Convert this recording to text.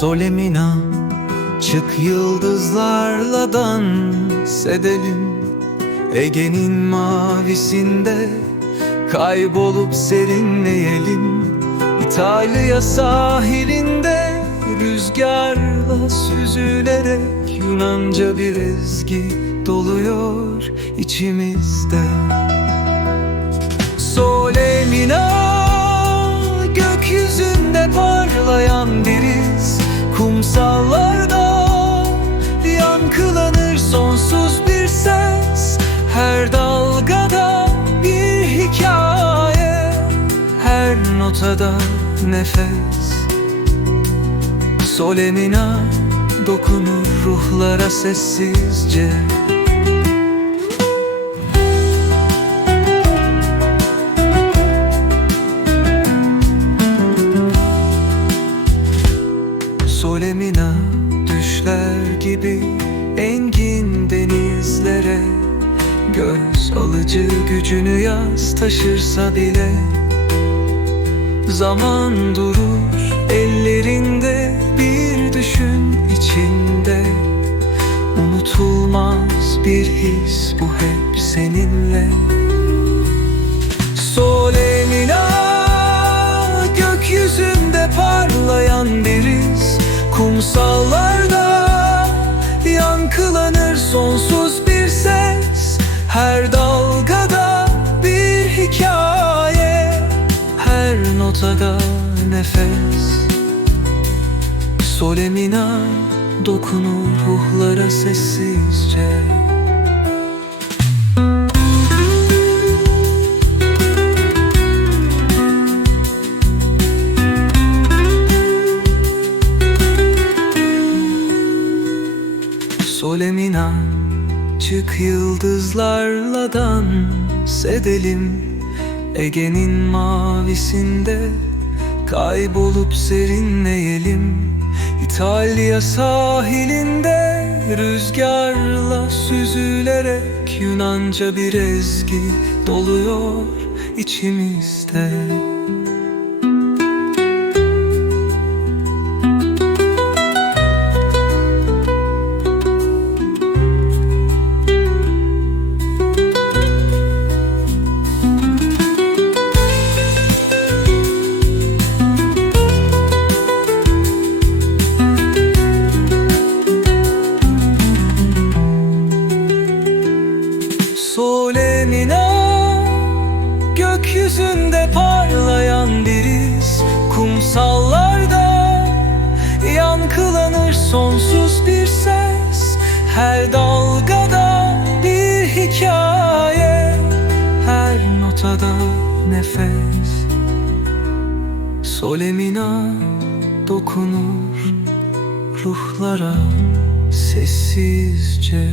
Solemina Çık yıldızlarla dans edelim. Ege'nin mavisinde Kaybolup serinleyelim. İtalya sahilinde Rüzgarla süzülerek Yunanca bir ezgi doluyor içimizde. Notada nefes. Solemina dokunur ruhlara sessizce. Solemina düşler gibi engin denizlere. Göz alıcı gücünü yaz taşırsa bile Zaman durur. Ellerinde bir düşün içinde. Unutulmaz bir his bu hep seninle Her notada nefes. Solemina dokunur ruhlara sessizce. Solemina Çık yıldızlarla dans edelim Ege'nin mavisinde Kaybolup serinleyelim. İtalya sahilinde Rüzgarla süzülerek Yunanca bir ezgi doluyor içimizde Gökyüzünde parlayan diriz Kumsallarda Yankılanır sonsuz bir ses. Her dalgada bir hikaye Her notada nefes. Solemina dokunur ruhlara sessizce